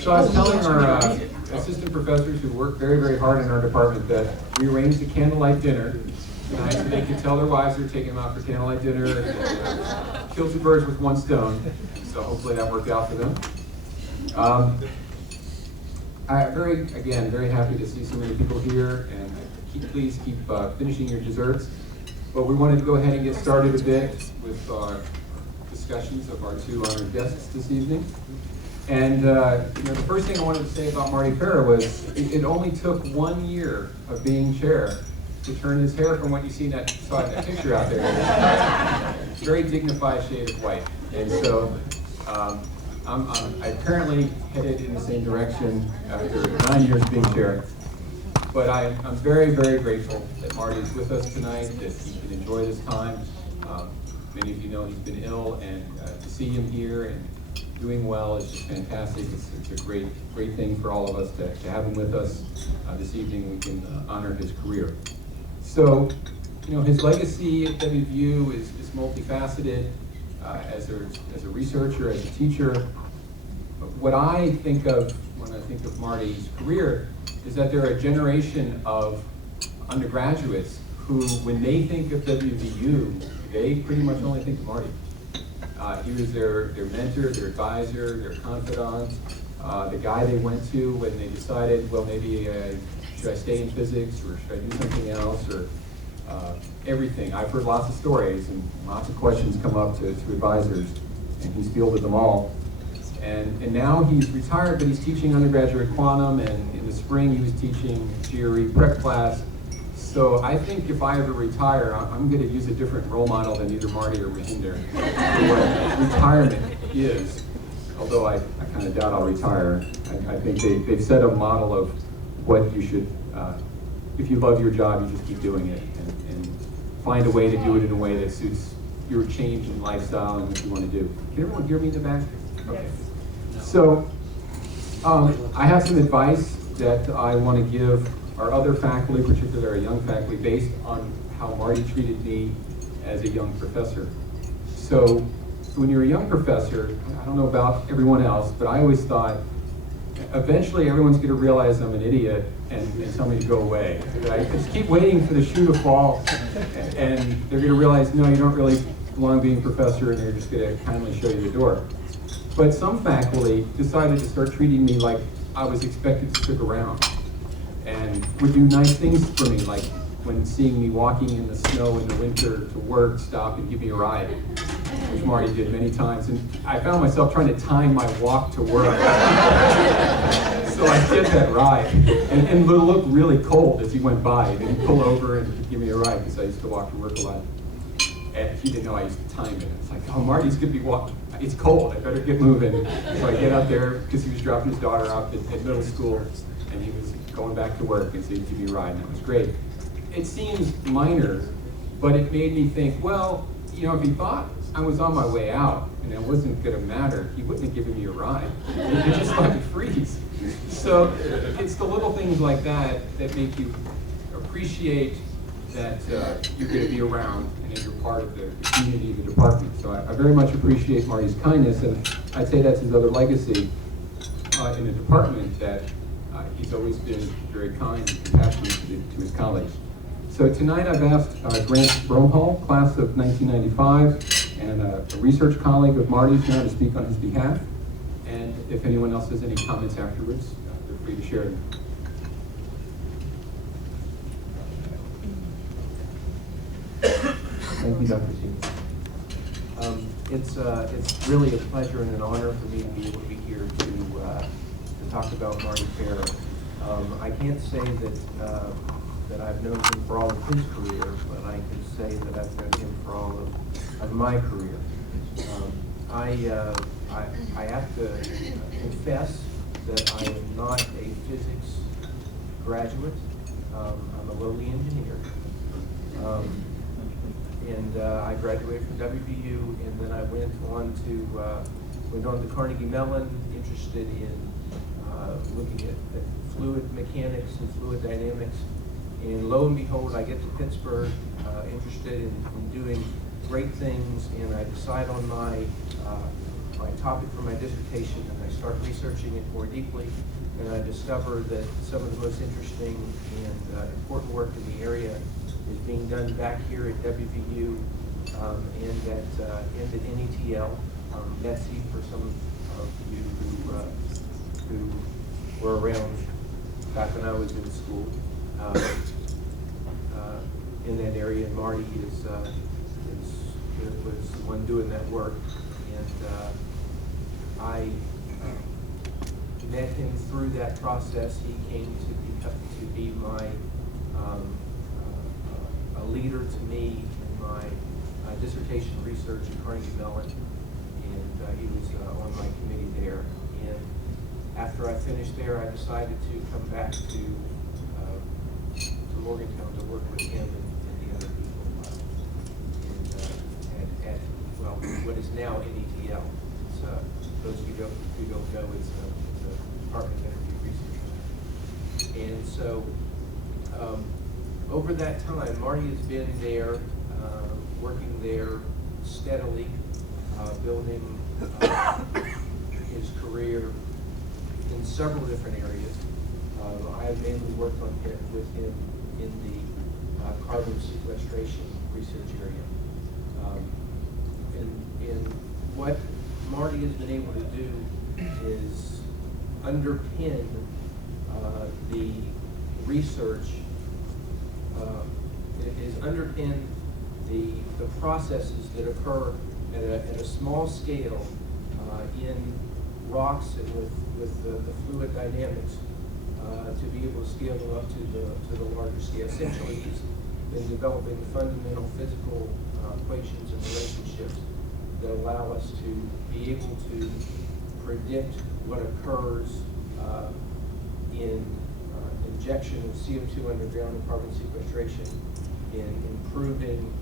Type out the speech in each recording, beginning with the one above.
So I was telling our assistant professors who work very, very hard in our department that we arranged a candlelight dinner tonight so they could tell their wives they're taking them out for candlelight dinner and kill two birds with one stone. So hopefully that worked out for them. I'm very happy to see so many people here, and please keep finishing your desserts. But we wanted to go ahead and get started a bit with our discussions of our two honored guests this evening. And the first thing I wanted to say about Marty Ferer was it only took 1 year of being chair to turn his hair from what you saw in that picture out there. Very dignified shade of white. And so I currently headed in the same direction after 9 years being chair. But I'm very, very grateful that Marty is with us tonight, that he can enjoy this time. Many of you know he's been ill, and to see him here and doing well is just fantastic. It's a great thing for all of us to have him with us this evening. We can honor his career. So, his legacy at WVU is multifaceted. As a researcher, as a teacher, what I think of when I think of Marty's career is that there are a generation of undergraduates who, when they think of WVU, they pretty much only think of Marty. He was their mentor, their advisor, their confidant, the guy they went to when they decided, well, maybe should I stay in physics or should I do something else, or everything. I've heard lots of stories and lots of questions come up to advisors, and he's fielded them all. And now he's retired, but he's teaching undergraduate quantum, and in the spring he was teaching GRE prep class. So I think if I ever retire, I'm going to use a different role model than either Marty or Mohinder for what retirement is. Although I kind of doubt I'll retire. I think they've set a model of what you should, if you love your job, you just keep doing it and find a way to do it in a way that suits your change in lifestyle and what you want to do. Can everyone hear me in the back? Okay. So I have some advice that I want to give our other faculty, particularly our young faculty, based on how Marty treated me as a young professor. So when you're a young professor, I don't know about everyone else, but I always thought eventually everyone's going to realize I'm an idiot and tell me to go away. I just keep waiting for the shoe to fall, and they're going to realize, no, you don't really belong being a professor, and they're just going to kindly show you the door. But some faculty decided to start treating me like I was expected to stick around, and would do nice things for me, like when seeing me walking in the snow in the winter to work, stop and give me a ride, which Marty did many times. And I found myself trying to time my walk to work. So I did that ride, and it looked really cold as he went by. And he'd pull over and he'd give me a ride, because I used to walk to work a lot. And he didn't know I used to time it. It's like, oh, Marty's gonna be walking. It's cold, I better get moving. So I get up there, because he was dropping his daughter off at middle school, and he was going back to work, and so he'd give me a ride, and that was great. It seems minor, but it made me think, well, if he thought I was on my way out and it wasn't going to matter, he wouldn't have given me a ride. He'd just let me freeze. So it's the little things like that that make you appreciate that you're going to be around and that you're part of the community, the department. So I very much appreciate Marty's kindness, and I'd say that's his other legacy in the department, that he's always been very kind and compassionate to his colleagues. So tonight I've asked Grant Bromhal, class of 1995, and a research colleague of Marty's now to speak on his behalf. And if anyone else has any comments afterwards, feel free to share them. Thank you, Dr. Seehra. It's really a pleasure and an honor for me to be able to be here to talk about Marty Ferer. I can't say that I've known him for all of his career, but I can say that I've known him for all of my career. I have to confess that I am not a physics graduate. I'm a lowly engineer. I graduated from WVU, and then I went on to Carnegie Mellon, interested in looking at fluid mechanics and fluid dynamics. And lo and behold, I get to Pittsburgh, interested in doing great things, and I decide on my my topic for my dissertation, and I start researching it more deeply, and I discover that some of the most interesting and important work in the area is being done back here at WVU and at NETL. Betsy, for some of you who were around back when I was in school, in that area, and Marty was the one doing that work, and I met him through that process. He came to be my a leader to me in my dissertation research at Carnegie Mellon, and he was on my committee there. And after I finished there, I decided to come back to Morgantown to work with him and the other people at well, what is now NETL. It's, those of you who don't know, it's a Department of Energy Research. And so over that time, Marty has been there, working there steadily, building his career in several different areas. I have mainly worked with him in the carbon sequestration research area. And what Marty has been able to do is underpin the research, the processes that occur at a small scale in rocks and with the fluid dynamics to be able to scale them up to the larger scale. Essentially, he's been developing fundamental physical equations and relationships that allow us to be able to predict what occurs in injection of CO2 underground and carbon sequestration, in improving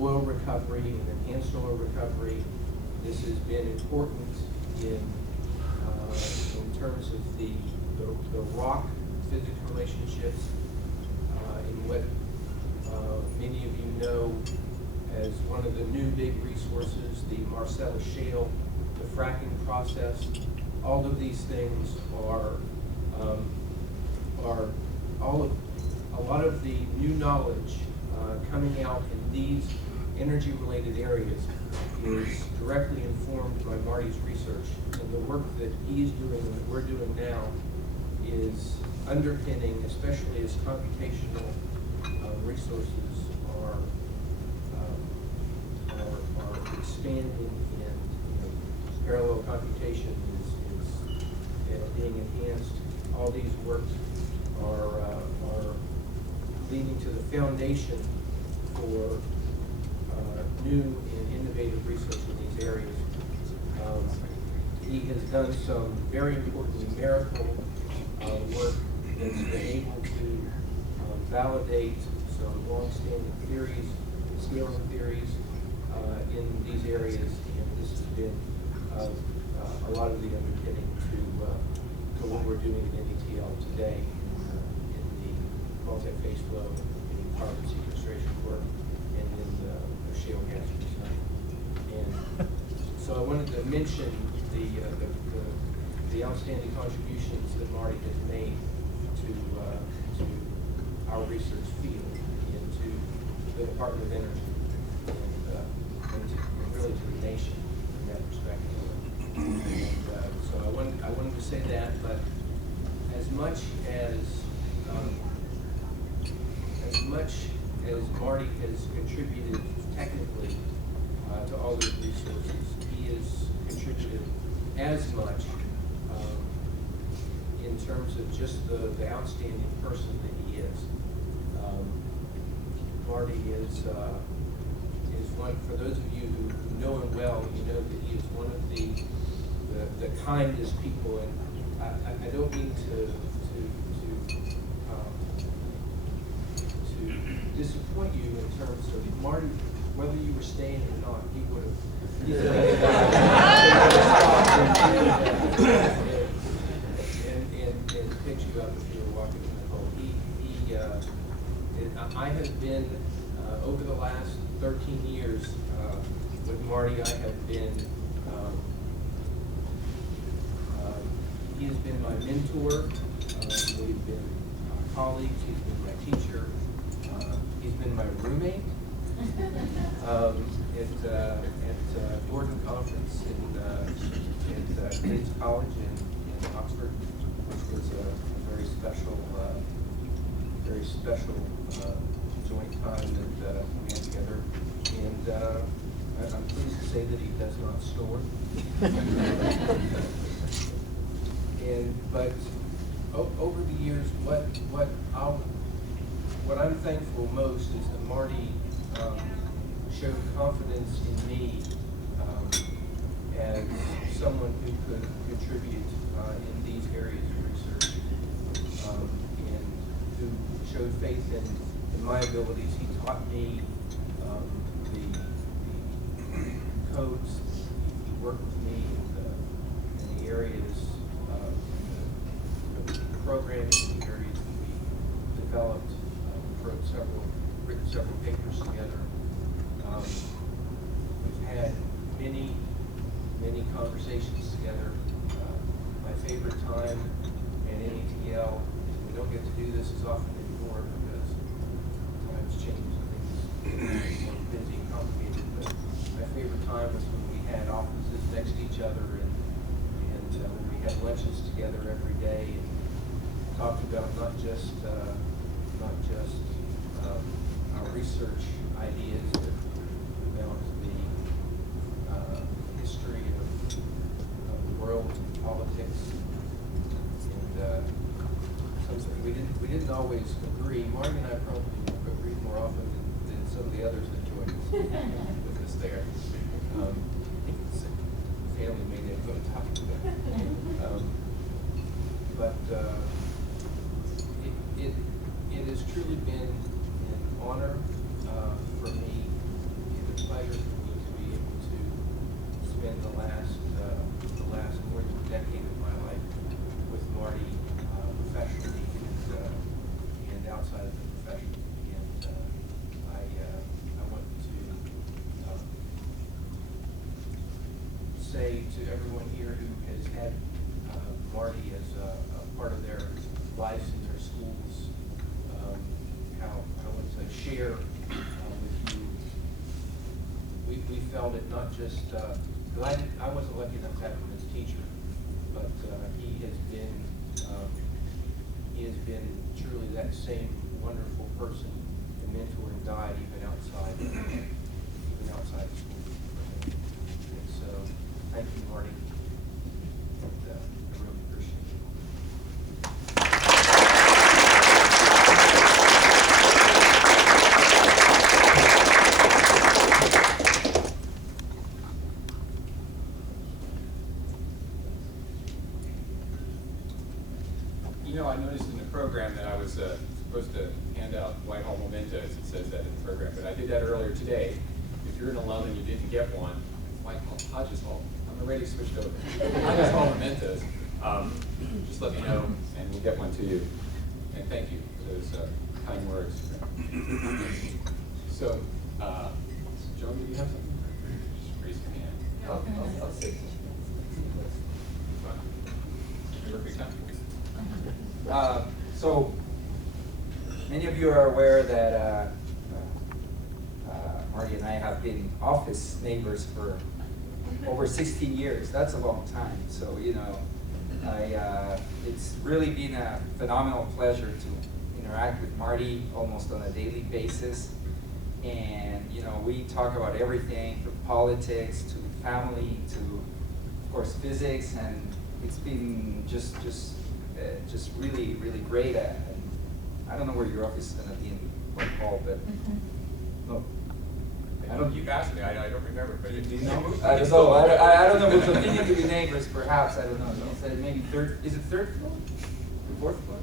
oil recovery and enhanced oil recovery. This has been important in terms of the rock physics relationships, in what many of you know as one of the new big resources, the Marcellus Shale, the fracking process. All of these things are a lot of the new knowledge coming out in these energy-related areas is directly informed by Marty's research, and the work that he's doing and that we're doing now is underpinning, especially as computational resources are expanding, and parallel computation is being enhanced. All these works are leading to the foundation for new and innovative research in these areas. He has done some very important numerical work that's been able to validate some long-standing theories, scaling theories in these areas, and this has been a lot of the underpinning to what we're doing in NETL today in the multi-phase flow, in carbon sequestration work, and in the shale gas research. And so I wanted to mention the outstanding contributions that Marty has made to our research field and to the Department of Energy and really to the nation in that perspective. And so I wanted to say that, but as much as Marty has contributed technically to all those resources, he has contributed as much in terms of just the outstanding person that he is. Marty is one, for those of you who know him well, you know that he is one of the kindest people, and I don't mean to disappoint you in terms of Marty, whether you were staying or not, he would have and picked you up if you were walking in the cold. I have been over the last 13 years with Marty, I have been, he has been my mentor. We've been colleagues. He's been my teacher. He's been my roommate at Gordon Conference at Queen's College in Oxford, which was a very special joint time that we had together. And I'm pleased to say that he does not snore. But over the years, what I'm thankful most is that Marty showed confidence in me as someone who could contribute in these areas of research, and who showed faith in my abilities. He taught me the codes. He worked with me in the areas of the programming, the areas that we developed. We've written several papers together. We've had many conversations together. My favorite time at NETL, we don't get to do this as often anymore because times change and things are more busy and complicated, but my favorite time was when we had offices next to each other and when we had lunches together every day and talked about not just our research ideas, but about the history of the world and politics. And something we didn't always agree. Marty and I probably agreed more often than some of the others that joined us with us there. Family may never go to talk about it. But it has truly been an honor for me and a pleasure for me to be able to spend the last more than a decade of my life with Marty professionally and outside of the profession. And I want to say to everyone here who has had Marty as a part of their lives in their schools, how I want to share with you. We felt it not just because I wasn't lucky enough to have him as a teacher, but he has been truly that same wonderful person and mentor and guide even outside of school. And so, thank you, Marty. And, I really appreciate it. You know, I noticed in the program that I was supposed to hand out Whitehall mementos. It says that in the program, but I did that earlier today. If you're an alum and you didn't get one, Whitehall, Hodges Hall. I'm already switched over. Hodges Hall mementos. Just let me know, and we'll get one to you. And thank you for those kind words. So, Joan, do you have something? Just raise your hand. I'll say something. Perfect time. So many of you are aware that Marty and I have been office neighbors for over 16 years. That's a long time. So, you know, it's really been a phenomenal pleasure to interact with Marty almost on a daily basis. And, you know, we talk about everything from politics to family to, of course, physics. And it's been just really, really great. And I don't know where your office is going to be in Whitehall, but no. I don't. You've asked me. I don't remember. But do you know? I don't know. I don't know. We'll continue to be neighbors, perhaps. I don't know. So maybe third. Is it third floor? fourth floor?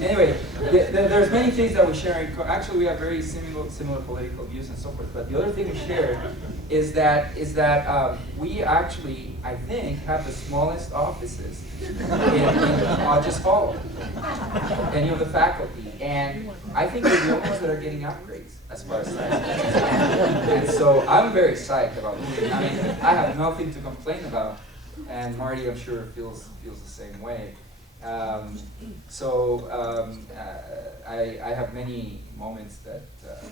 Anyway, there's many things that we share. Actually, we have very similar political views and so forth. But the other thing we share is that we actually, I think, have the smallest offices in just follow any of the faculty. And I think we're the only ones that are getting upgrades as far as size. And so I'm very psyched about it. I mean, I have nothing to complain about. And Marty, I'm sure, feels the same way. I have many moments that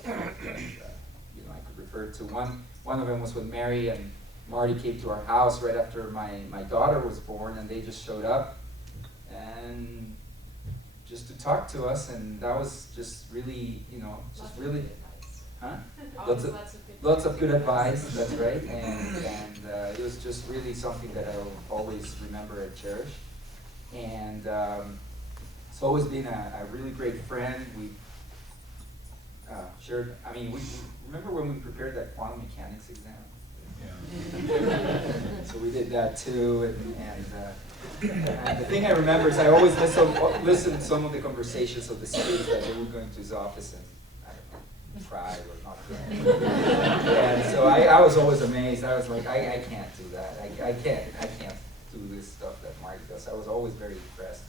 I could refer to. One of them was when Mary and Marty came to our house right after my daughter was born, and they just showed up and just to talk to us, and that was just really, huh? Lots of good advice. That's right, and it was just really something that I'll always remember and cherish. And it's always been a really great friend. We shared. I mean, we remember when we prepared that quantum mechanics exam. Yeah. So we did that too, and the thing I remember is I always listened to some of the conversations of the students that they would go into his office and I don't know, cry or not cry. And so I was always amazed. I was like, I can't do that. I can't do this stuff that Mark does. I was always very impressed.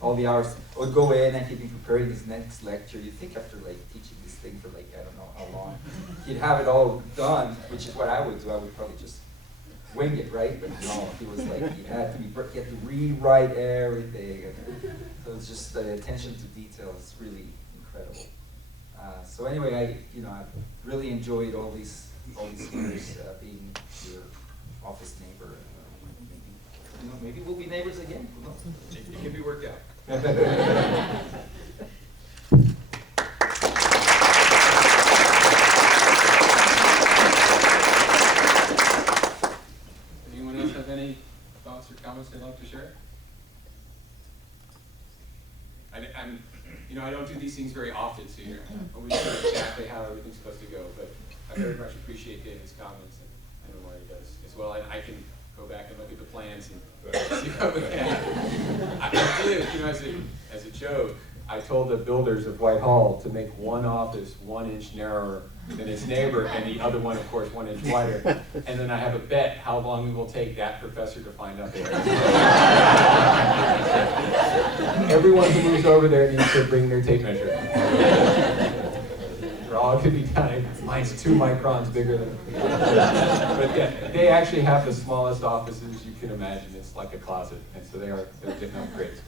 All the hours I would go in and he'd be preparing his next lecture. You'd think after like teaching this thing for like I don't know how long, he'd have it all done, which is what I would do. I would probably just wing it, right? But no, he was like he had to rewrite everything. And so it's just the attention to detail is really incredible. So anyway, I really enjoyed all these years being your office neighbor. Maybe we'll be neighbors again. It can be worked out. Anyone else have any thoughts or comments they'd like to share? I don't do these things very often, so when we start to chat, how everything's supposed to go. But I very much appreciate David's comments, and I know Marty does as well. And I can go back and look at the plans and see what we can. I did, as a joke, I told the builders of Whitehall to make one office 1 inch narrower than its neighbor, and the other one, of course, 1 inch wider. And then I have a bet how long it will take that professor to find out there. Everyone who moves over there needs to bring their tape measure. Or all it could be done. Mine's 2 microns bigger than. But yeah, they actually have the smallest offices you can imagine. It's like a closet, and so they're getting upgrades.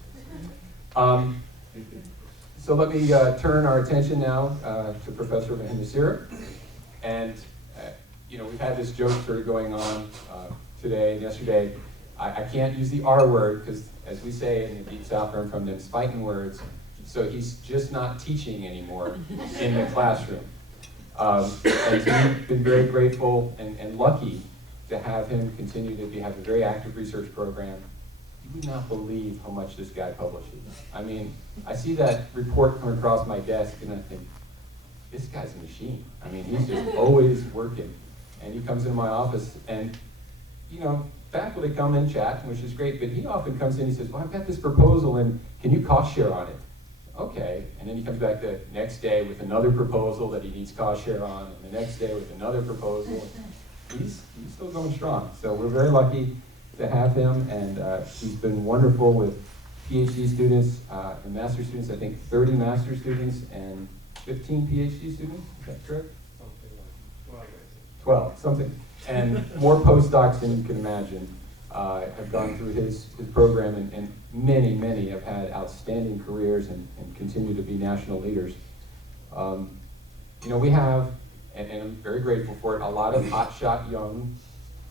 So let me turn our attention now to Professor Mohindar Seehra. And we've had this joke sort of going on today and yesterday. I can't use the R word because, as we say in the Deep South, I'm from them fighting words. So he's just not teaching anymore in the classroom. And we've been very grateful and lucky to have him continue to have a very active research program. You would not believe how much this guy publishes. I mean, I see that report come across my desk and I think, this guy's a machine. I mean, he's just always working. And he comes into my office and, faculty come and chat, which is great, but he often comes in and says, well, I've got this proposal and can you cost share on it? Okay, and then he comes back the next day with another proposal that he needs cost share on, and the next day with another proposal. He's still going strong. So we're very lucky to have him, and he's been wonderful with PhD students and master students. I think 30 master students and 15 PhD students. Is that correct? 12, something. And more postdocs than you can imagine have gone through his program, and many have had outstanding careers and continue to be national leaders. We have, and I'm very grateful for it, a lot of hotshot young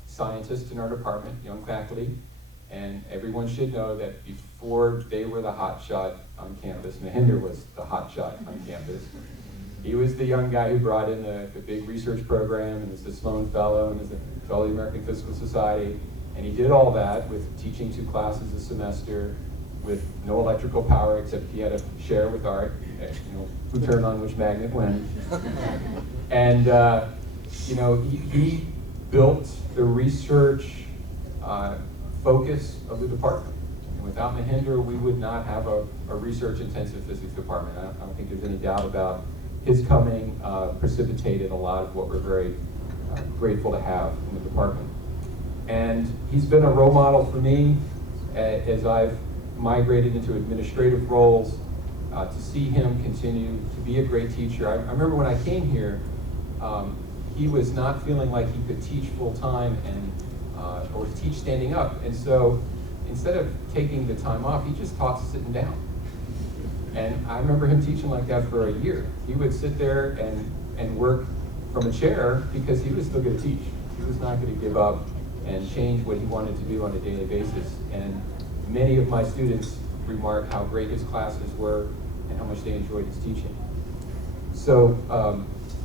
scientists in our department, young faculty, and everyone should know that before they were the hotshot on campus, Mohindar was the hotshot on campus. He was the young guy who brought in the big research program and was the Sloan Fellow and was the Fellow of the American Physical Society. And he did all that with teaching 2 classes a semester with no electrical power except he had to share with Art, who turned on which magnet when. And, he built the research focus of the department. And without Mohindar, we would not have a research-intensive physics department. I don't think there's any doubt about his coming precipitated a lot of what we're very grateful to have in the department. And he's been a role model for me as I've migrated into administrative roles, to see him continue to be a great teacher. I remember when I came here, he was not feeling like he could teach full-time and or teach standing up. And so instead of taking the time off, he just taught sitting down. And I remember him teaching like that for a year. He would sit there and work from a chair because he was still going to teach. He was not going to give up and change what he wanted to do on a daily basis. And many of my students remarked how great his classes were and how much they enjoyed his teaching. So,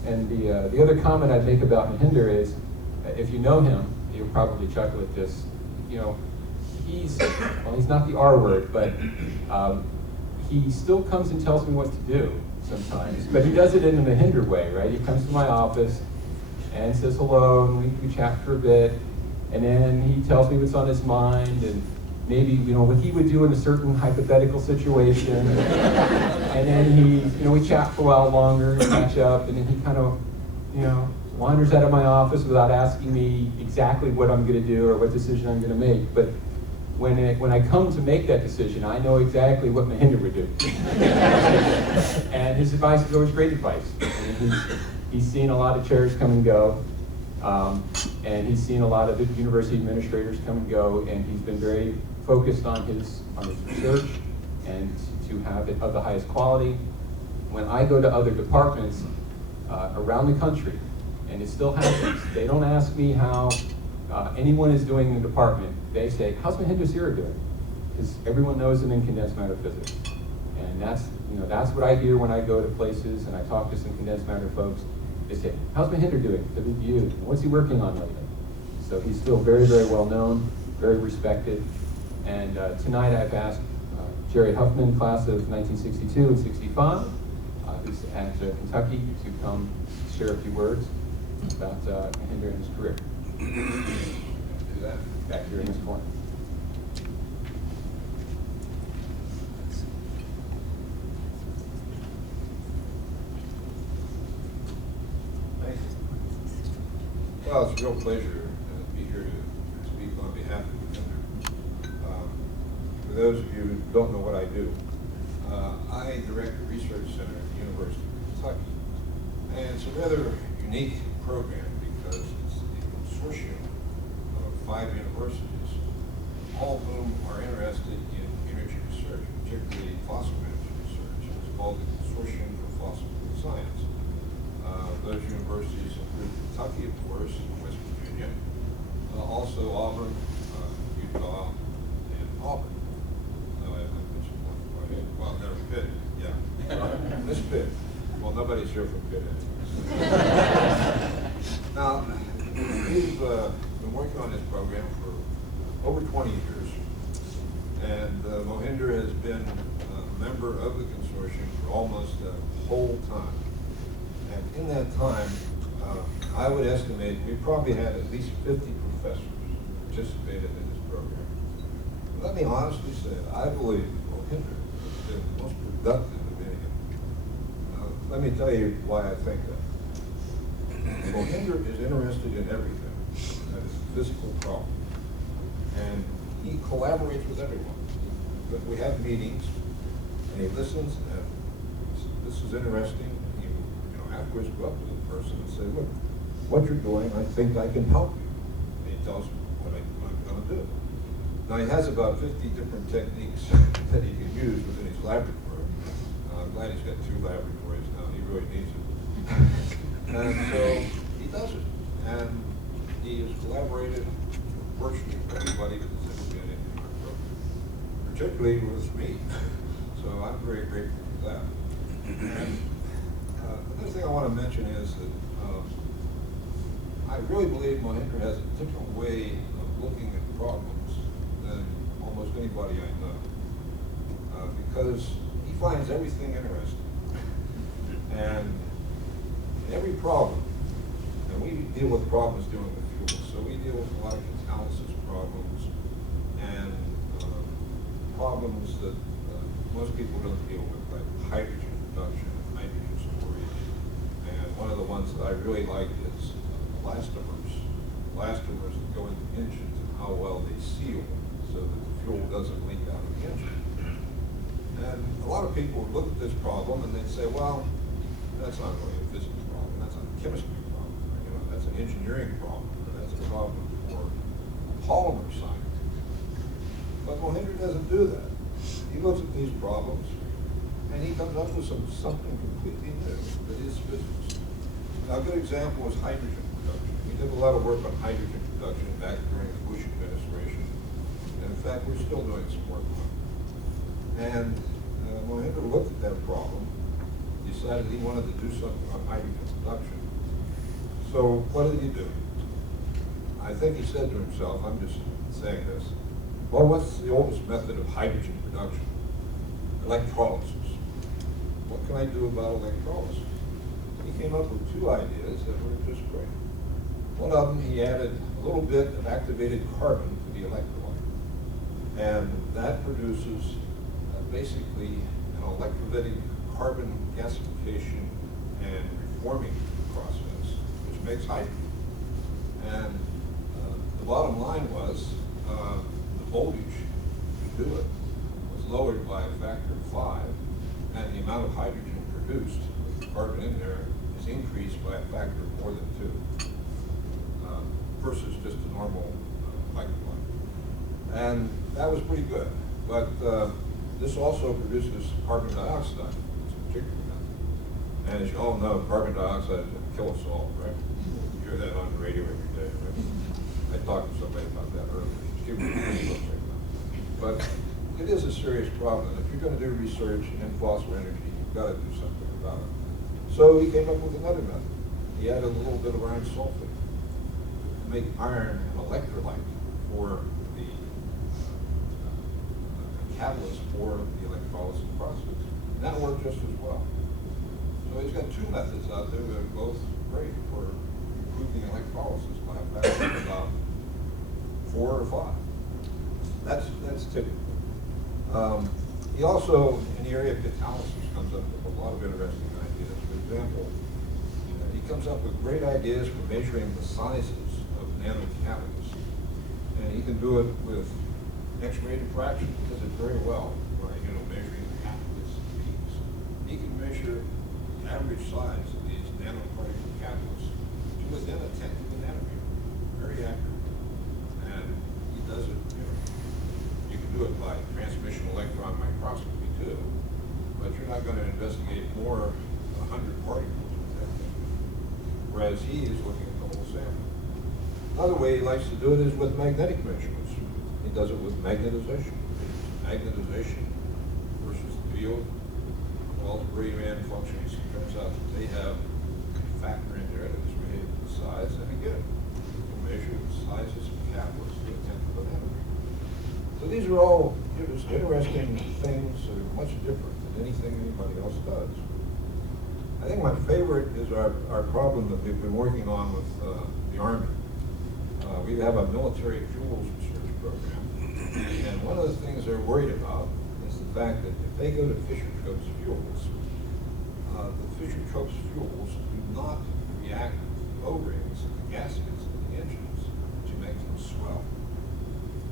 and the other comment I'd make about Mohindar is, if you know him, you'll probably chuckle at this. You know, he's not the R word, but he still comes and tells me what to do sometimes. But he does it in a Mohindar way, right? He comes to my office and says hello, and we chat for a bit, and then he tells me what's on his mind, and maybe, you know, what he would do in a certain hypothetical situation. And then we chat for a while longer and catch up, and then he kind of, wanders out of my office without asking me exactly what I'm going to do or what decision I'm going to make. But when I come to make that decision, I know exactly what Mohindar would do. And his advice is always great advice. I mean, he's seen a lot of chairs come and go, and he's seen a lot of the university administrators come and go, and he's been very focused on his research and to have it of the highest quality. When I go to other departments around the country, and it still happens, they don't ask me how anyone is doing in the department. They say, how's Mohindar Seehra doing? Because everyone knows him in condensed matter physics. And that's what I hear when I go to places and I talk to some condensed matter folks. They say, how's Mohindar doing? WVU? What's he working on lately? So he's still very, very well known, very respected. And tonight I've asked Jerry Huffman, class of 1962 and 65, who's at Kentucky, to come share a few words about Mohindar and his career. Do that. Back here in this corner. Thank you. Well, it's a real pleasure to be here to speak on behalf of Mohindar. For those of you who don't know what I do, I direct a research center at the University of Kentucky. And it's a rather unique program because it's a consortium of 5 universities, all of whom are interested in energy research, particularly fossil energy research. It's called the Consortium for Fossil Fuel Science. Those universities include Kentucky, of course, and West Virginia, also Auburn, Utah, and Auburn. I mentioned one quite a well, never Pitt, yeah. This Pitt. Well, nobody's here from Pitt anyway. Now, we've been working on this program for over 20 years, and Mohindar has been a member of the consortium for almost the whole time. And in that time, I would estimate we probably had at least 50 professors participated in this program. Let me honestly say, I believe Mohindar has been the most productive of any of them. Let me tell you why I think that. Mohindar is interested in everything that is a physical problem. And he collaborates with everyone. We have meetings, and he listens, and this is interesting. You afterwards go up to the person and say, look, what you're doing, I think I can help you. And he tells me what I'm going to do. Now, he has about 50 different techniques that he can use within his laboratory. I'm glad he's got 2 laboratories now. He really needs it. And so he does it. And he has collaborated virtually with everybody that's ever been in our program, particularly with me. So I'm very grateful for that. And another thing I want to mention is that I really believe Mohindar has a different way of looking at problems than almost anybody I know, because he finds everything interesting. And every problem, and we deal with problems dealing with fuel, so we deal with a lot of catalysis problems and problems that most people don't deal with, like hydrogen production and hydrogen storage. And one of the ones that I really like is elastomers. Elastomers that go into engines and how well they seal so that the fuel doesn't leak out of the engine. And a lot of people would look at this problem and they'd say, well, that's not really a physics problem, that's not a chemistry problem, you know, that's an engineering problem, or that's a problem for polymer science. But Mohindar doesn't do that. He looks at these problems and he comes up with something completely new that is physics. Now, a good example is hydrogen production. We did a lot of work on hydrogen production back during the Bush administration. And in fact, we're still doing some work on it. And Mohindar looked at that problem, decided he wanted to do something on hydrogen production. So what did he do? I think he said to himself, I'm just saying this, well, what's the oldest method of hydrogen production? Electrolysis. What can I do about electrolysis? He came up with two ideas that were just great. One of them, he added a little bit of activated carbon to the electrolyte. And that produces basically an electrolytic carbon gasification and reforming process, which makes hydrogen. And the bottom line was the voltage to do it was lowered by a factor of 5, and the amount of hydrogen produced with the carbon in there is increased by a factor of more than 2 versus just a normal electrolyte. And that was pretty good. But this also produces carbon dioxide, it's a particular method. And as you all know, carbon dioxide is going to kill us all, right? You hear that on the radio every day, right? I talked to somebody about that earlier. But it is a serious problem. If you're going to do research in fossil energy, you've got to do something about it. So he came up with another method. He added a little bit of iron sulfate to make iron an electrolyte for the catalyst for the electrolysis process. And that worked just as well. So he's got two methods out there that are both great for improving electrolysis by a factor of about 4 or 5. That's typical. He also, in the area of catalysis, comes up with a lot of interesting ideas. For example, he comes up with great ideas for measuring the sizes of nanocatalysts. And he can do it with X-ray diffraction. He does it very well, right? Measuring the catalyst peaks. He can measure the average size of these nanoparticle catalysts to within a tenth of a nanometer. Very accurate. And he does it, you can do it by transmission electron microscopy too, but you're not going to investigate more than 100 particles with that thing. Whereas he is looking at the whole sample. Another way he likes to do it is with magnetic measurements. He does it with magnetization. Magnetization versus the field. Well, Rayman functions, it turns out that they have a factor in there that is related to the size, and again, you can measure the sizes of catalysts to a tenth of a nanometer. So these are all just interesting things that are much different than anything anybody else does. I think my favorite is our problem that we've been working on with the Army. We have a military fuels research program, and one of the things they're worried about is the fact that if they go to Fischer-Tropsch fuels, the Fischer-Tropsch fuels do not react with the O-rings and the gaskets in the engines to make them swell.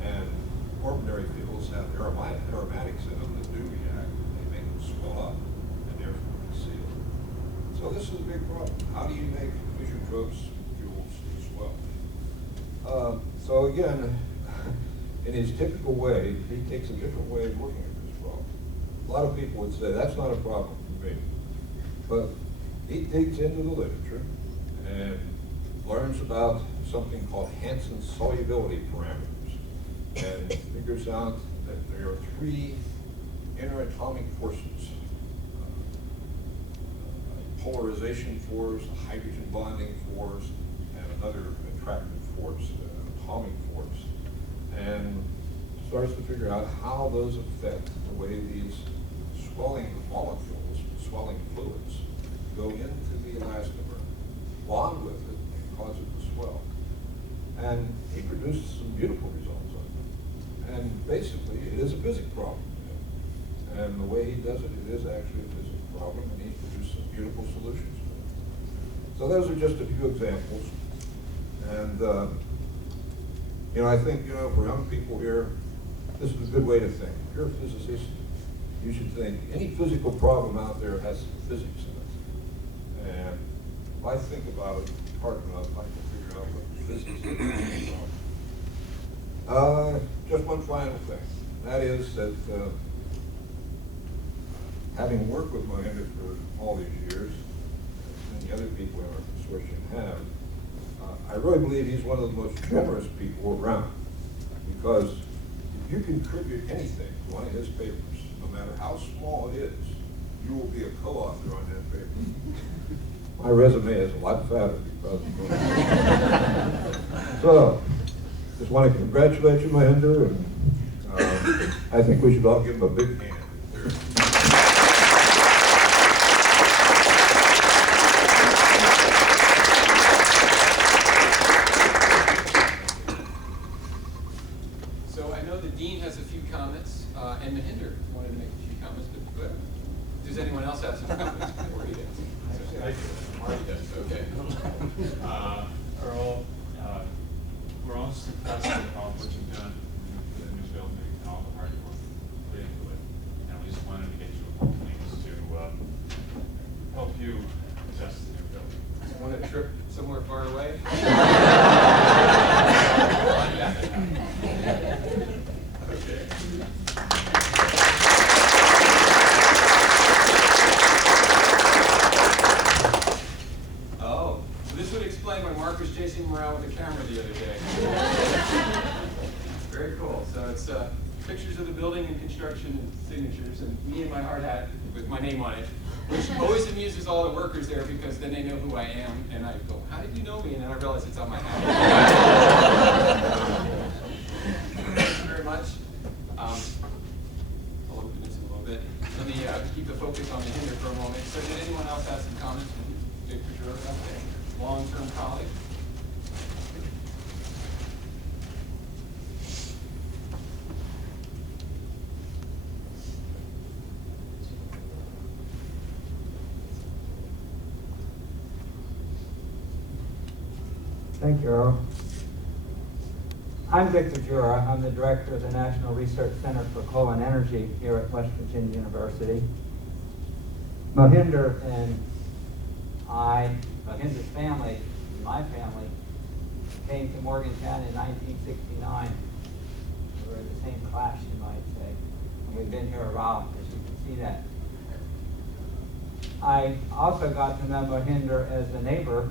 And ordinary fuels have aromatics in them that do react, and they make them swell up, and therefore they seal. So this is a big problem. How do you make Fischer-Tropsch fuels swell? So again, in his typical way, he takes a different way of looking at this problem. A lot of people would say, that's not a problem for me. But he digs into the literature and learns about something called Hansen's solubility parameters, and figures out that there are 3 interatomic forces. Polarization force, a hydrogen bonding force, and another attractive force, atomic force, and starts to figure out how those affect the way these swelling molecules, swelling fluids, go into the elastomer, bond with it, and cause it to swell. And he produced some beautiful results on it. And basically, it is a physics problem. And the way he does it, it is actually a physical problem, and he's produced some beautiful solutions. So those are just a few examples. And, I think, for young people here, this is a good way to think. If you're a physicist, you should think any physical problem out there has some physics in it. And if I think about it hard enough, I can figure out what the physics is. Just one final thing. That is that having worked with Mohindar for all these years, and the other people in our consortium have, I really believe he's one of the most generous people around. Because if you contribute anything to one of his papers, no matter how small it is, you will be a co-author on that paper. My resume is a lot fatter because of that. So, just want to congratulate you, Mohindar, and I think we should all give him a big hand. So I know the Dean has a few comments, and Mohindar wanted to make a few comments, but go ahead. Does anyone else have some comments before he does? Marty does, okay. Earl, we're all just impressed with all what you've done with the new building and all the hard work put into it. And we just wanted to get you a couple things to help you adjust the new building. Want to trip somewhere far away? Okay. Oh, so this would explain when Mark was chasing him around with the camera the other day. Very cool. So it's pictures of the building and construction and signatures, and me in my hard hat with my name on it, which always amuses all the workers there because then they know who I am, and I go, "How did you know me?" And then I realize it's on my hat. Thank you very much. I'll open this a little bit. Let me keep the focus on the Hinder for a moment. So did anyone else have some comments? Dick Bajura up there, long-term colleague. Thank you, Earl. I'm Dick Bajura. I'm the director of the National Research Center for Coal and Energy here at West Virginia University. Mohindar and Mohindar's family, my family, came to Morgantown in 1969. We were in the same class, you might say. And we've been here a while, as you can see that. I also got to know Mohindar as a neighbor.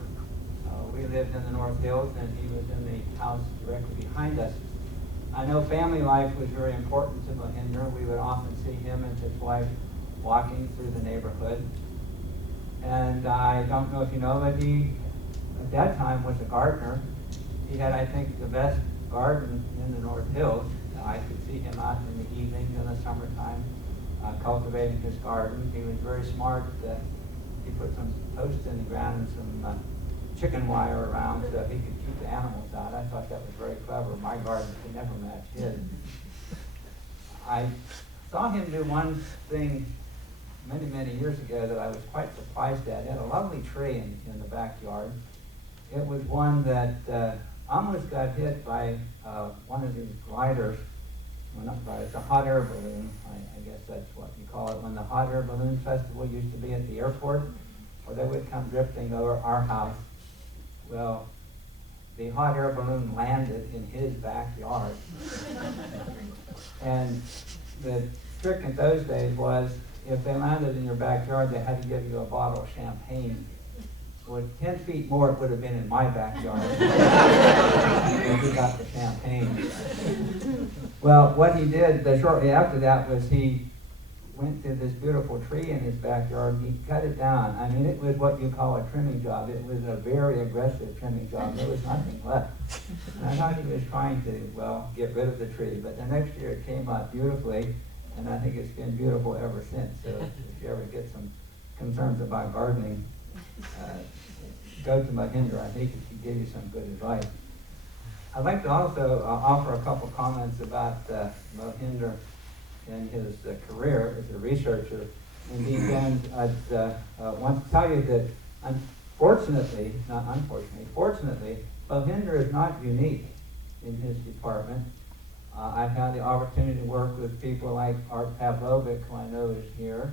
We lived in the North Hills, and he was in the house directly behind us. I know family life was very important to Mohindar. We would often see him and his wife walking through the neighborhood. And I don't know if you know, but he, at that time, was a gardener. He had, I think, the best garden in the North Hills. I could see him out in the evenings in the summertime cultivating his garden. He was very smart. He put some posts in the ground and some chicken wire around so he could keep the animals out. I thought that was very clever. My garden could never match his. I saw him do one thing many, many years ago that I was quite surprised at. He had a lovely tree in the backyard. It was one that almost got hit by one of these gliders. Well, not glider, it's a hot air balloon. I guess that's what you call it. When the hot air balloon festival used to be at the airport, or they would come drifting over our house. Well, the hot air balloon landed in his backyard. And the trick in those days was, if they landed in your backyard, they had to give you a bottle of champagne. With 10 feet more, it would have been in my backyard. And we got the champagne. Well, what he did shortly after that was he went to this beautiful tree in his backyard and he cut it down. I mean, it was what you call a trimming job. It was a very aggressive trimming job. There was nothing left. And I thought he was trying to, well, get rid of the tree. But the next year it came out beautifully, and I think it's been beautiful ever since. So if you ever get some concerns about gardening, go to Mohindar. I think he can give you some good advice. I'd like to also offer a couple comments about Mohindar in his career as a researcher. And he then, want to tell you that unfortunately, not unfortunately, fortunately, Mohindar is not unique in his department. I've had the opportunity to work with people like Art Pavlovic, who I know is here,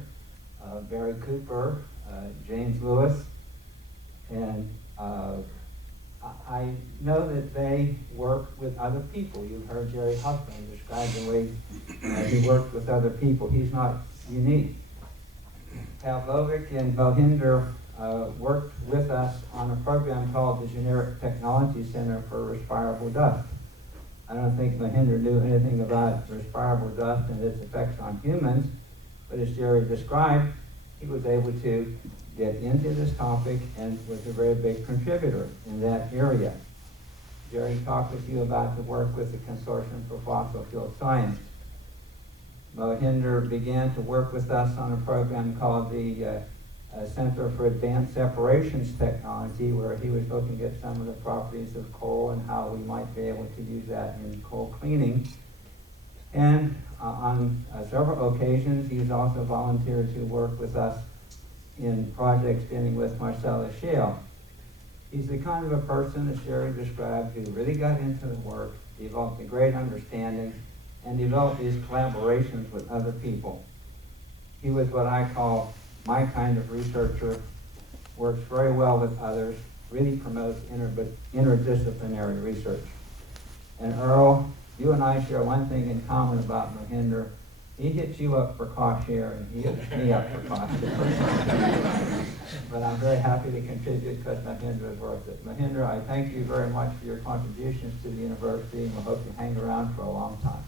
Barry Cooper, James Lewis, and I know that they work with other people. You've heard Jerry Huffman describe the way he worked with other people. He's not unique. Pavlovic and Mohindar worked with us on a program called the Generic Technology Center for Respirable Dust. I don't think Mohindar knew anything about respirable dust and its effects on humans, but as Jerry described, he was able to get into this topic and was a very big contributor in that area. Jerry talked with you about the work with the Consortium for Fossil Fuel Science. Mohindar began to work with us on a program called the Center for Advanced Separations Technology, where he was looking at some of the properties of coal and how we might be able to use that in coal cleaning. And on several occasions, he's also volunteered to work with us in projects dealing with Marcellus Shale. He's the kind of a person, as Jerry described, who really got into the work, developed a great understanding, and developed these collaborations with other people. He was what I call my kind of researcher, works very well with others, really promotes interdisciplinary research. And Earl, you and I share one thing in common about Mohindar. He hits you up for cost share, and he hits me up for cost share. But I'm very happy to contribute because Mohindar is worth it. Mohindar, I thank you very much for your contributions to the university, and we hope you hang around for a long time.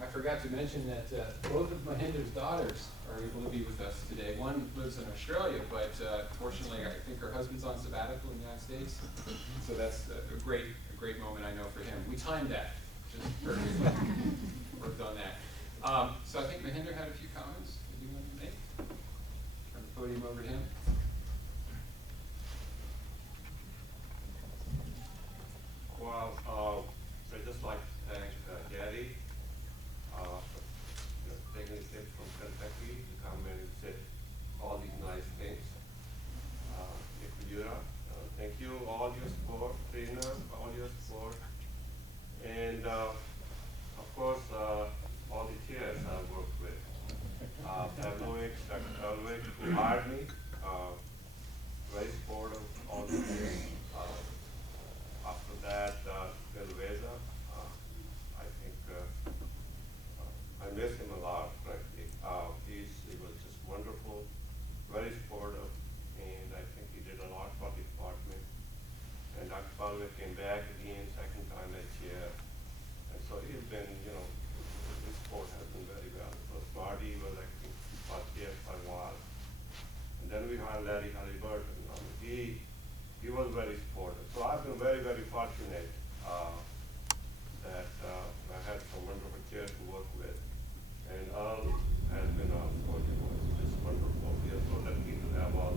I forgot to mention that both of Mohindar's daughters are able to be with us today. One lives in Australia, but fortunately, I think her husband's on sabbatical in the United States. So that's a great moment, I know, for him. We timed that just perfectly. Worked on that. So I think Mohindar had a few comments that you wanted to make. Turn the podium over to him. Well, I'd just like to thank Gary for taking a trip from Kentucky to come and say all these nice things. Bajura, thank you, all your support, trainer, all your support, and of course, all the chairs I worked with. Pavlovic, Dr. Elwick, who hired me, very supportive of all the chairs. After that, Bill Veza, I think I miss him a lot, frankly. He was just wonderful, very supportive, and I think he did a lot for the department. And Dr. Pavlovic came back again, second time as chair. And so he's been, his support has been very valuable. Marty was actually our chair for a while. And then we had Larry Halliburton. He was very supportive. So I've been very, very fortunate that I had some wonderful chairs to work with. And Earl has been also, just wonderful. We are so lucky to have all.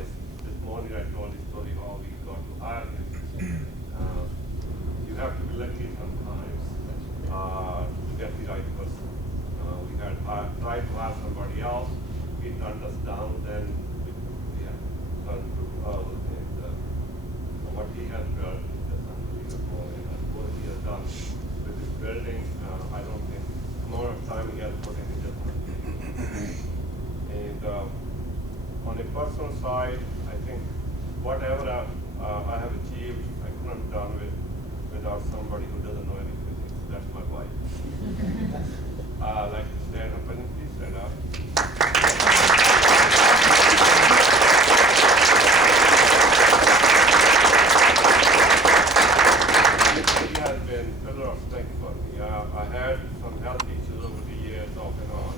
This morning I told the story how we got to hire him. You have to be lucky sometimes to get the right person. We had tried to hire somebody else. He turned us down. Then we had turned to Earl. What he has built is just unbelievable, and what he has done with this building, I don't think the amount of time he has put in is just unbelievable. And on a personal side, I think whatever I have achieved, I couldn't have done without somebody who doesn't know any physics. That's my wife. I'd like to stand up and please stand up. I had some health issues over the years, off and on,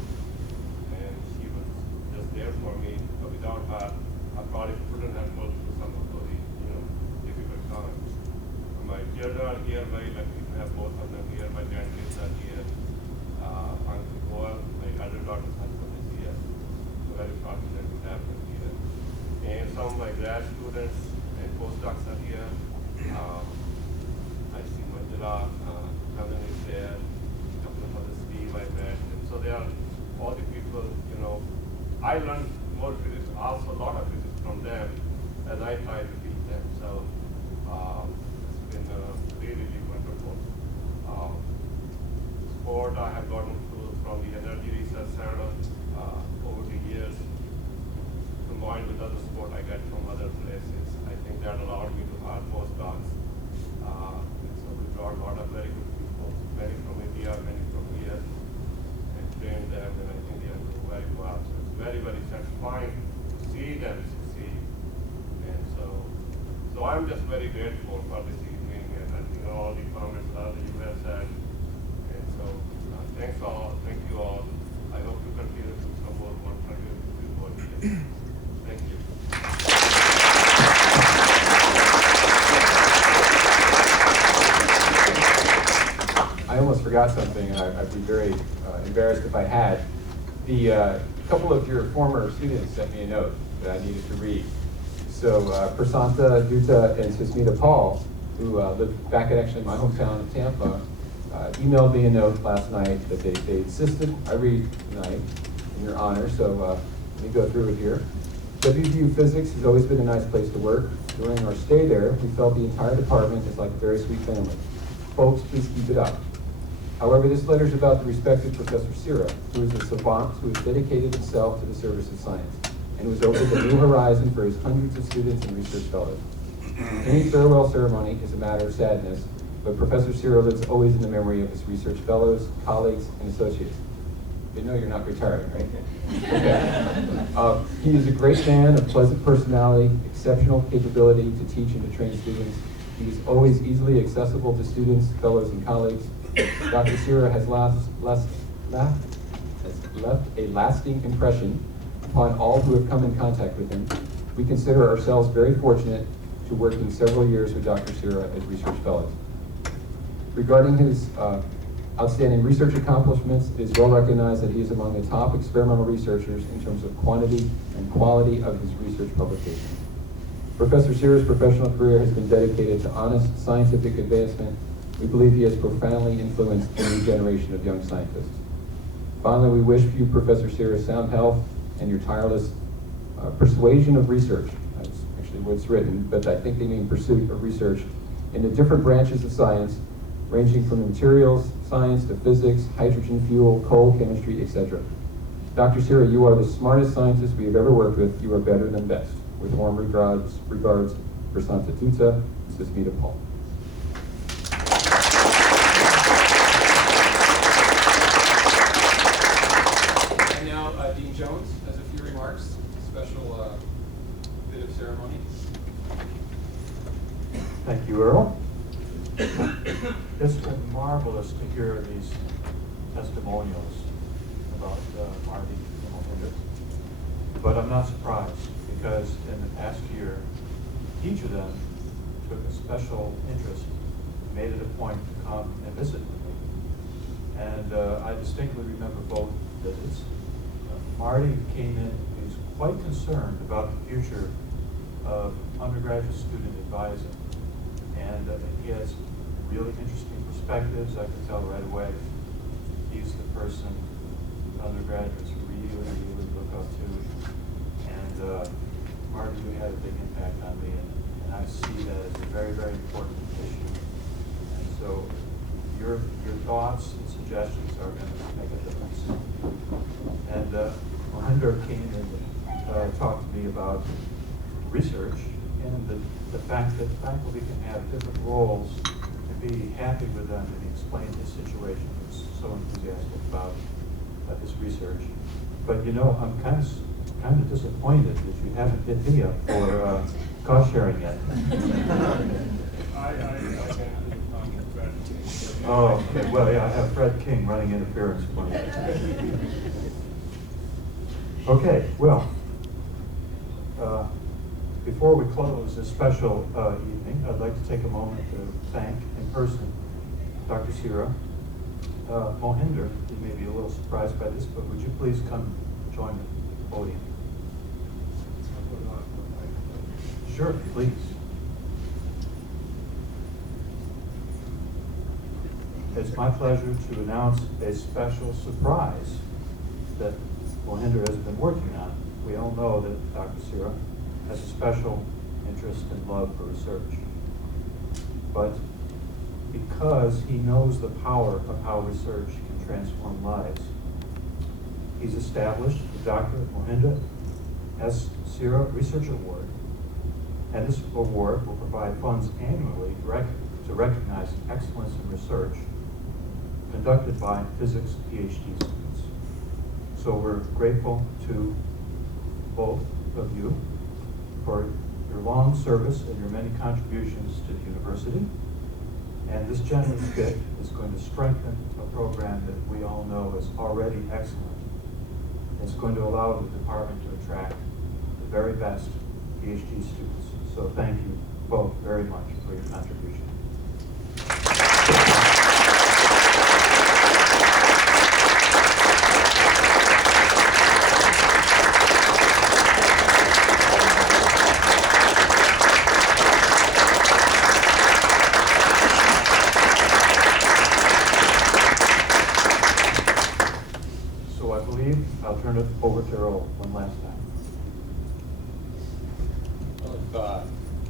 and she was just there for me. But without her, I probably couldn't have gone through some of those, difficult times. My children are here, very lucky to have both of them here. My grandkids are here. Uncle Joel, my elder daughter's husband, is some of my grad students and postdocs are here. I see Bajura, Harner is there, a couple of others, Steve I met, and so they are all the people, you know, I learned more physics, also a lot of physics from them as I try to teach them. So it's been really, really wonderful. Sport I have gotten through from the Energy Research Center over the years, combined with other sport I get from other places. I think that allowed me to hire postdocs. So we brought a lot of very good people, many from India, many from here, and trained them, and I think they are doing very well. So it's very, very satisfying to see them succeed. And so I'm just very grateful for this evening, and I think all the comments that you have said. And so thanks all, thank you all. I hope to continue to support what I do. Thank you. I almost forgot something, and I'd be very embarrassed if I had. The couple of your former students sent me a note that I needed to read. So Prasanta Dutta and Susmita Paul, who live back at actually my hometown of Tampa, emailed me a note last night that they insisted I read tonight in your honor, so let me go through it here. WVU Physics has always been a nice place to work. During our stay there, we felt the entire department is like a very sweet family. Folks, please keep it up. However, this letter is about the respected Professor Seehra, who is a savant who has dedicated himself to the service of science and who has opened a new horizon for his hundreds of students and research fellows. Any farewell ceremony is a matter of sadness, but Professor Seehra lives always in the memory of his research fellows, colleagues, and associates. They know you're not retiring, right? Okay. He is a great man of pleasant personality, exceptional capability to teach and to train students. He is always easily accessible to students, fellows, and colleagues. Dr. Seehra has left a lasting impression upon all who have come in contact with him. We consider ourselves very fortunate to working several years with Dr. Seehra as research fellows. Regarding his outstanding research accomplishments, it is well recognized that he is among the top experimental researchers in terms of quantity and quality of his research publications. Professor Seehra's professional career has been dedicated to honest scientific advancement. We believe he has profoundly influenced a new generation of young scientists. Finally, we wish you, Professor Seehra, sound health and your tireless persuasion of research. That's actually what's written, but I think they mean pursuit of research in the different branches of science, ranging from materials science to physics, hydrogen fuel, coal chemistry, etc. Dr. Seehra, you are the smartest scientist we have ever worked with. You are better than best. With warm regards, Prasanta Dutta, Susmita Paul. And now Dean Jones has a few remarks, special bit of ceremony. Thank you, Earl. It's been marvelous to hear these testimonials about Marty and Mohindar. But I'm not surprised, because in the past year, each of them took a special interest, made it a point to come and visit with me. And I distinctly remember both visits. Marty came in, he was quite concerned about the future of undergraduate student advising. And he has really interesting perspectives. I can tell right away he's the person undergraduates really look up to. And Marty, you had a big impact on me, and I see that as a very, very important issue. And so your thoughts and suggestions are going to make a difference. And Mohindar came and talked to me about research and the fact that faculty can have different roles and be happy with them, and he explained his situation. He was so enthusiastic about his research. But you know, I'm kind of disappointed that you haven't hit me up for cost sharing yet. I can do Fred. Oh, okay. Well, yeah, I have Fred King running interference for me. Okay, well, before we close this special evening, I'd like to take a moment to thank in person Dr. Seehra. Mohindar, you may be a little surprised by this, but would you please come join the podium? Sure, please. It's my pleasure to announce a special surprise that Mohinder has been working on. We all know that Dr. Seehra has a special interest and love for research. But because he knows the power of how research can transform lives, he's established the Dr. Mohindar Seehra Research Award, and this award will provide funds annually to recognize excellence in research conducted by physics PhD students. So we're grateful to both of you for your long service and your many contributions to the university. And this generous gift is going to strengthen a program that we all know is already excellent. It's going to allow the department to attract the very best PhD students. So thank you both very much for your contribution. So I believe I'll turn it over to Earl one last time. Well, if no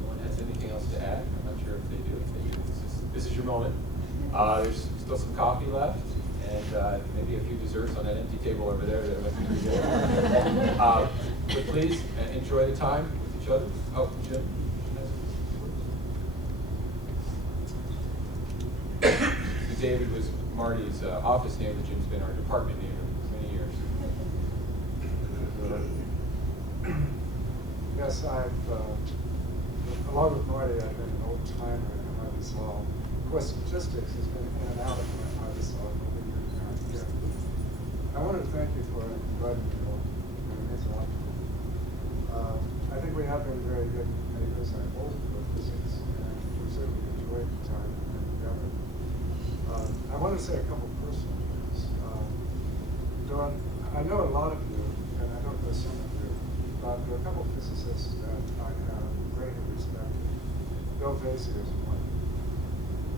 one has anything else to add, I'm not sure if they do. If they do, this is your moment. There's still some coffee left, and maybe a few desserts on that empty table over there that might be pretty good. But please enjoy the time with each other. Oh, Jim. David was Marty's office neighbor. Jim's been our department neighbor for many years. Yes, along with Marty, I've been an old timer in Harvey's Law. Of course, statistics has been in and out of Harvey's Law over the years now. Yeah. I want to thank you for inviting me along. It means a lot to me. I think we have been very good neighbors. I'm old for physics, and we certainly enjoyed the time together. I want to say a couple personal things. Dawn, I know a lot of you, and I don't know some of you, but there are a couple of physicists that I have greatly respected. Bill Vasey is one.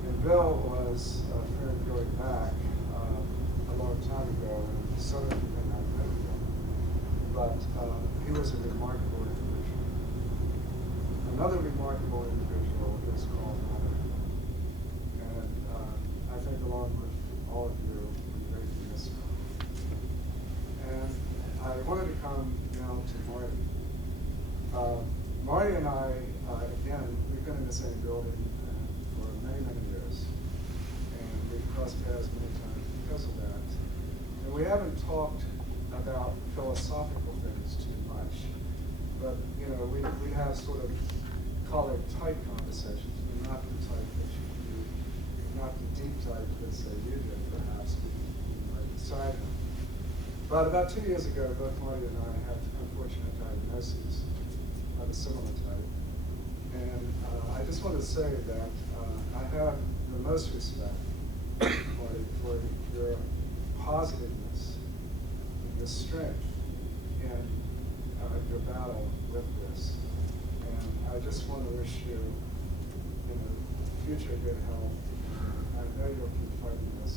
And Bill was a friend going back a long time ago, and some of you may not know him, but he was a remarkable individual. Another remarkable individual is called Harner. And I think along with all of you, we're very missed. And I wanted to come now to Marty. Marty and I, again, we've been in the same building for many, many years. And we've crossed paths many times because of that. And we haven't talked about philosophical things too much. But, you know, we have sort of colleague-type conversations. We're not the type that you do, not the deep type that, say, you did, perhaps, right beside him. But about 2 years ago, both Marty and I had unfortunate diagnoses of a similar type. And I just want to say that I have the most respect, Marty, for your positiveness, your strength in your battle with this. And I just want to wish you, future good health. I know you'll keep fighting this,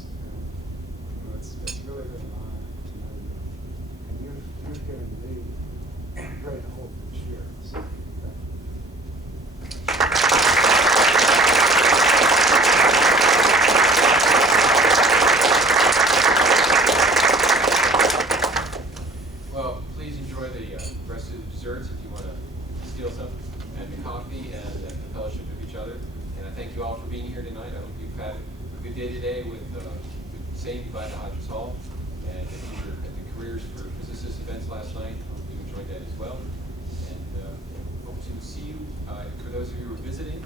and it's really been an honor to know you. And you've given me great hope this year. So thank you. Well, please enjoy the rest of the desserts if you want to steal some, and the coffee, and the fellowship of each other. And I thank you all for being here tonight. I hope you've had a good day today with St. by the Hodges Hall. And if you were at the Careers for Physicists events last night, I hope you enjoyed that as well. And hope to see you. For those of you who are visiting,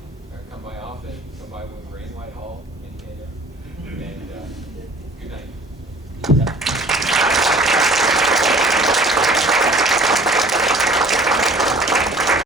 come by often, come by when